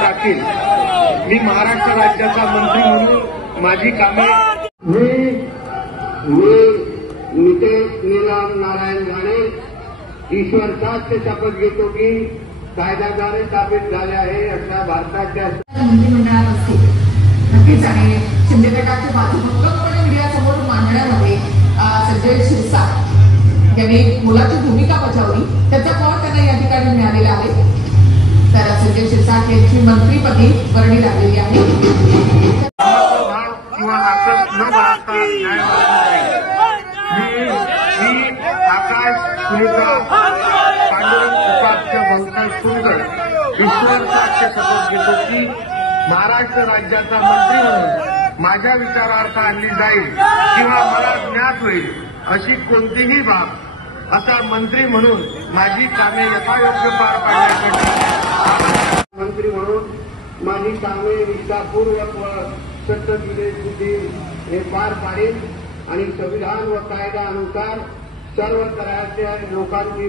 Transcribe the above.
टाकेल। मी महाराष्ट्र राज्याचा मंत्री म्हणून माझी कामे नितेश नीलम नारायण राणे ईश्वर साक्ष शपथ घेतो की कायद्याद्वारे स्थापित झाले आहे अशा भारताच्या मंत्रिमंडळात असते नक्कीच। आणि शिंदे गटाच्या बाजूने मीडियासमोर मांडण्यामध्ये संजय शिरसाट यांनी मोलाची भूमिका बजावली, त्याचा फळ त्यांना या ठिकाणी मिळालेला आहे। तर संजय शिरसाट यांची मंत्रीपदी वर्णी लागलेली आहे। किंवा आकस न बाळगता आकाश सुनीता पांडुरंग उपाध्याय भाऊसाहेब सुंदर ईश्वर साक्ष शपथ घेतो की महाराष्ट्र राज्याचा मंत्री म्हणून माझ्या विचारार्थ आणली जाईल किंवा मला ज्ञात होईल अशी कोणतीही बाब असा मंत्री म्हणून माझी कामे यथायोग्य पार पाडण्यासाठी मंत्री म्हणून माझी कामे निष्ठापूर्वक व सत्यविवेकबुद्धी हे पार पाडेल आणि संविधान व कायद्यानुसार सर्व तऱ्हेच्या लोकांची